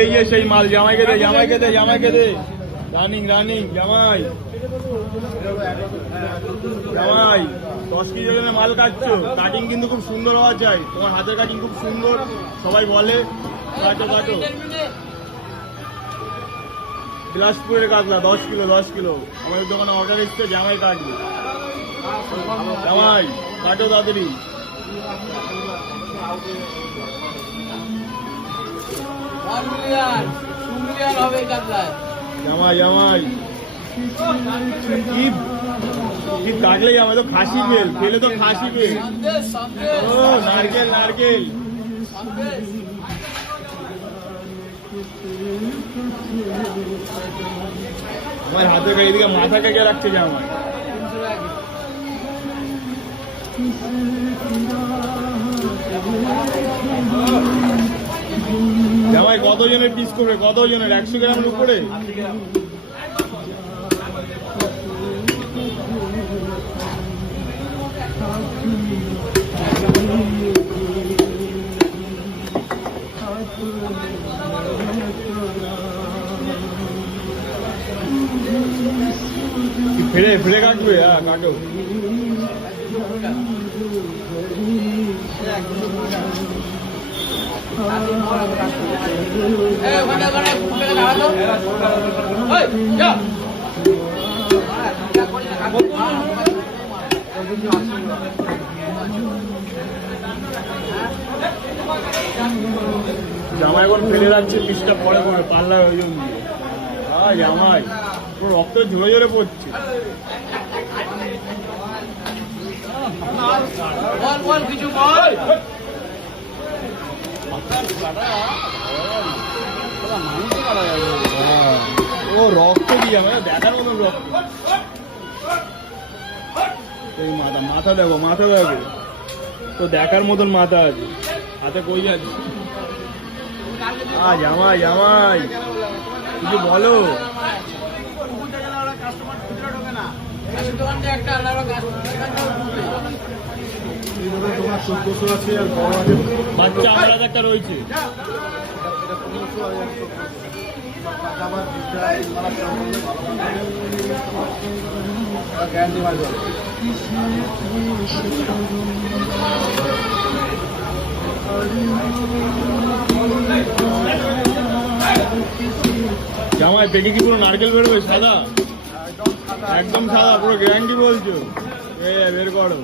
এই যে সেই মাল জামাইকে দে জামাইকে দে জামাইকে দে রানিং রানিং জামাই জামাই 10 কেজি ওজনের মাল কাটছো। কাটিং কিন্তু খুব সুন্দর হওয়া চাই, তোমার হাতের কাটিং খুব সুন্দর, সবাই বলে। কাটো কাটো বিলাসপুরের কাতলা 10 কিলো 10 কিলো আমাদের দোকানে অর্ডার এসছে, জামাই কাটবে। জামাই কাটো তাড়াতাড়ি। জামাই জামাই কি কাটলেই আমার তো খাসি ফেল, ফেলে তো খাসি ফেল। ও নারকেল নারকেল আমার হাতে এদিকে মাথা কেটে রাখছে জামাই। জামাই কতজনের পিস করবে, কতজনের? 100 গ্রামের উপরে। ফিরে ফিরে কাটবে? হ্যাঁ কাটো। জামাই এখন ফেলে রাখছে পিসটা পরে পরে পাল্লার ওই জন্য। জামাই পুরো রক্ত ঝরে ঝরে পড়ছে। কিছু ও রক্ত দিয়ে আমার দেখার মতন রক্ত। এই মাথা মাথা দেখো মাথা দেখো তো দেখার মতন মাথা আছে, হাতে কই যাচ্ছে। জামাই জামাই কিছু বলো। বাচ্চা আলাদা একটা রয়েছে। জামাই পেটে কি পুরো নারকেল বেরোবে? সাদা একদম সাদা পুরো গ্যারান্টি বলছো? বের করো।